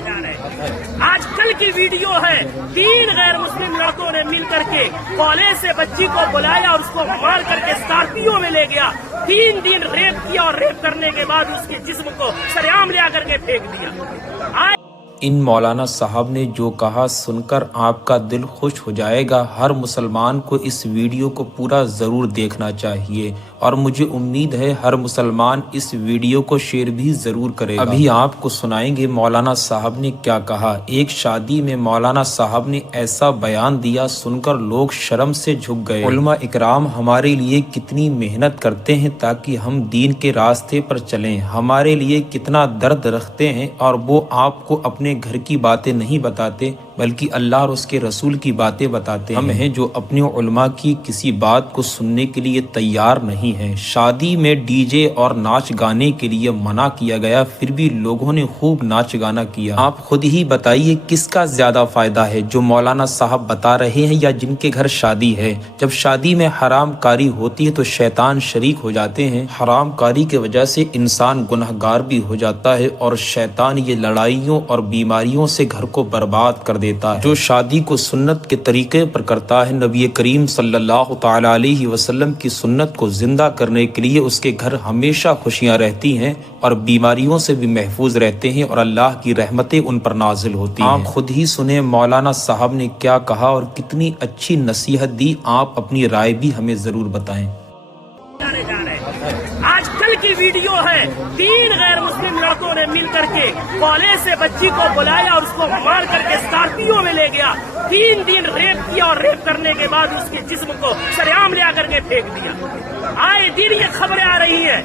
جا رہے ہیں۔ آج کل کی ویڈیو ہے، 3 غیر مسلم لڑکوں نے مل کر کے کالج سے بچی کو بلایا اور اس کو مار کر کے اسکارپیو میں لے گیا، 3 دن ریپ کیا اور ریپ کرنے کے بعد اس کے جسم کو سریعام لے کر کے پھینک دیا۔ ان مولانا صاحب نے جو کہا سن کر آپ کا دل خوش ہو جائے گا۔ ہر مسلمان کو اس ویڈیو کو پورا ضرور دیکھنا چاہیے اور مجھے امید ہے ہر مسلمان اس ویڈیو کو شیئر بھی ضرور کرے گا۔ ابھی آپ کو سنائیں گے مولانا صاحب نے کیا کہا۔ ایک شادی میں مولانا صاحب نے ایسا بیان دیا، سن کر لوگ شرم سے جھک گئے۔ علماء اکرام ہمارے لیے کتنی محنت کرتے ہیں تاکہ ہم دین کے راستے پر چلیں، ہمارے لیے کتنا درد رکھتے ہیں، اور وہ آپ کو اپنے گھر کی باتیں نہیں بتاتے بلکہ اللہ اور اس کے رسول کی باتیں بتاتے ہیں۔ ہم ہیں جو اپنے علماء کی کسی بات کو سننے کے لیے تیار نہیں ہیں۔ شادی میں ڈی جے اور ناچ گانے کے لیے منع کیا گیا، پھر بھی لوگوں نے خوب ناچ گانا کیا۔ آپ خود ہی بتائیے کس کا زیادہ فائدہ ہے، جو مولانا صاحب بتا رہے ہیں یا جن کے گھر شادی ہے؟ جب شادی میں حرام کاری ہوتی ہے تو شیطان شریک ہو جاتے ہیں۔ حرام کاری کی وجہ سے انسان گنہگار بھی ہو جاتا ہے اور شیطان یہ لڑائیوں اور بیماریوں سے گھر کو برباد کر دیتا ہے۔ جو شادی کو سنت کے طریقے پر کرتا ہے، نبی کریم صلی اللہ تعالی علیہ وسلم کی سنت کو زندہ کرنے کے لیے اس کے گھر ہمیشہ خوشیاں رہتی ہیں اور بیماریوں سے بھی محفوظ رہتے ہیں اور اللہ کی رحمتیں ان پر نازل ہوتی ہیں۔ آپ خود ہی سنیں مولانا صاحب نے کیا کہا اور کتنی اچھی نصیحت دی۔ آپ اپنی رائے بھی ہمیں ضرور بتائیں۔ آج کل کی ویڈیو ہے، 3 غیر مسلم لڑکوں نے مل کر کے کالج سے بچی کو بلایا اور اس کو مار کر کے اسکارپیو میں لے گیا، 3 دن ریپ کیا اور ریپ کرنے کے بعد اس کے جسم کو سریعام لے کر کے پھینک دیا۔ آئے دن یہ خبریں آ رہی ہیں۔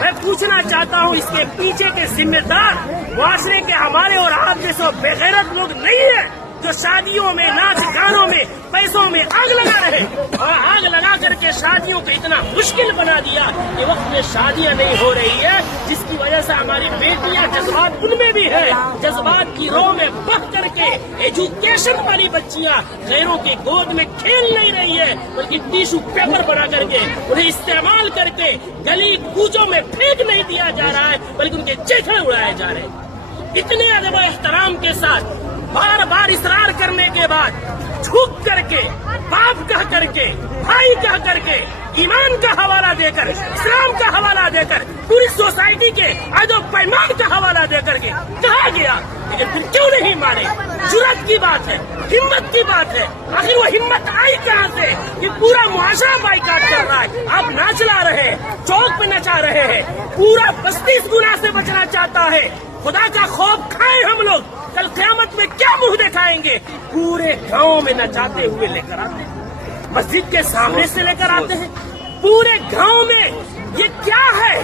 میں پوچھنا چاہتا ہوں اس کے پیچھے کے ذمہ دار معاشرے کے ہمارے اور آپ جیسے بےغیرت لوگ نہیں ہیں جو شادیوں میں ناچ گانوں میں پیسوں میں آگ لگا رہے اور آگ لگا کر کے شادیوں کو اتنا مشکل بنا دیا کہ وقت میں شادیاں نہیں ہو رہی ہے، جس کی وجہ سے ہماری بیٹیاں جذبات ان میں بھی ہے، جذبات کی رو میں بہ کر کے ایجوکیشن والی بچیاں غیروں کے گود میں کھیل نہیں رہی ہے بلکہ ٹیشو پیپر بنا کر کے انہیں استعمال کر کے گلی کوچوں میں پھینک نہیں دیا جا رہا ہے بلکہ ان کے چیخے اڑائے جا رہے ہیں۔ اتنے ادب و احترام کے ساتھ بار بار اصرار کرنے کے بعد جھک کر کے باپ کہہ کر کے بھائی کہہ کر کے ایمان کا حوالہ دے کر اسلام کا حوالہ دے کر پوری سوسائٹی کے عہد و پیمان کا حوالہ دے کر کے کہا گیا، لیکن پھر کیوں نہیں مانے؟ جرأت کی بات ہے، ہمت کی بات ہے۔ آخر وہ ہمت آئی کہاں سے کہ پورا معاشرہ بائیکاٹ کر رہا ہے، آپ ناچ لا رہے ہیں، چوک پہ نچا رہے ہیں، پورا بستی اس گناہ سے بچنا چاہتا ہے۔ خدا کا خوف کھائیں ہم لوگ، کل قیامت میں کیا منہ دکھائیں گے؟ پورے گاؤں میں نچاتے ہوئے لے کر آتے ہیں، مسجد کے سامنے سے لے کر آتے ہیں، پورے گاؤں میں۔ یہ کیا ہے؟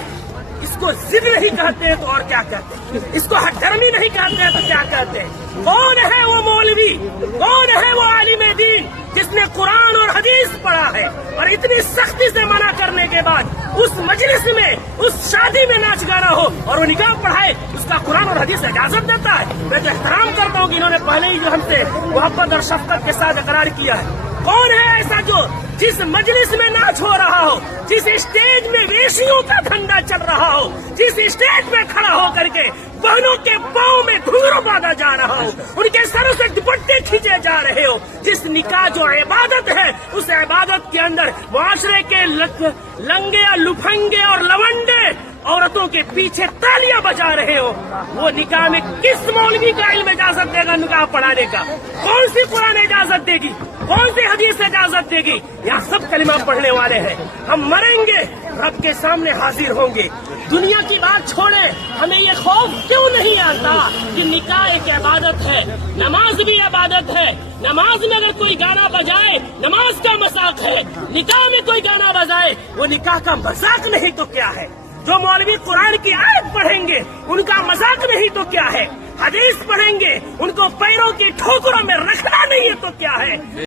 اس کو ضد نہیں کہتے ہیں تو اور کیا کہتے ہیں؟ اس کو ہٹ درمی نہیں کہتے ہیں تو کیا کہتے ہیں؟ کون ہے وہ مولوی، کون ہے وہ عالم دین جس نے قرآن اور حدیث پڑھا ہے اور اتنی سختی سے منع کرنے کے بعد اس مجلس میں اس شادی میں ناچ گانا ہو اور وہ نکاح پڑھائے، اس کا قرآن اور حدیث اجازت دیتا ہے؟ میں تو احترام کرتا ہوں کہ انہوں نے پہلے ہی جو ہم سے محبت اور شفقت کے ساتھ اقرار کیا ہے۔ کون ہے ایسا جو جس مجلس میں ناچ ہو رہا ہو، جس اسٹیج میں ویشیوں کا دھندا چل رہا ہو، جس اسٹیج میں کھڑا ہو کر کے بہنوں کے پاؤں میں گھنگرو باندھا جا رہا ہو، ان کے سروں سے دوپٹے کھینچے جا رہے ہو، جس نکاح جو عبادت ہے اس عبادت کے اندر معاشرے کے لنگے لفنگے اور لونڈے عورتوں کے پیچھے تالیاں بجا رہے ہو، وہ نکاح میں کس مولوی کا علم اجازت دے گا نکاح پڑھانے کا؟ کون سی قرآن اجازت دے گی؟ کون سی حدیث اجازت دے گی؟ یہاں سب کلمہ پڑھنے والے ہیں۔ ہم مریں گے، رب کے سامنے حاضر ہوں گے۔ دنیا کی بات چھوڑیں، ہمیں یہ خوف کیوں نہیں آتا کہ نکاح ایک عبادت ہے، نماز بھی عبادت ہے۔ نماز میں اگر کوئی گانا بجائے نماز کا مذاق ہے، نکاح میں کوئی گانا بجائے وہ نکاح کا مذاق نہیں تو کیا ہے؟ جو مولوی قرآن کی آیت پڑھیں گے ان کا مذاق نہیں تو کیا ہے؟ حدیث پڑھیں گے ان کو پیروں کی ٹھوکروں میں رکھنا نہیں ہے تو کیا ہے؟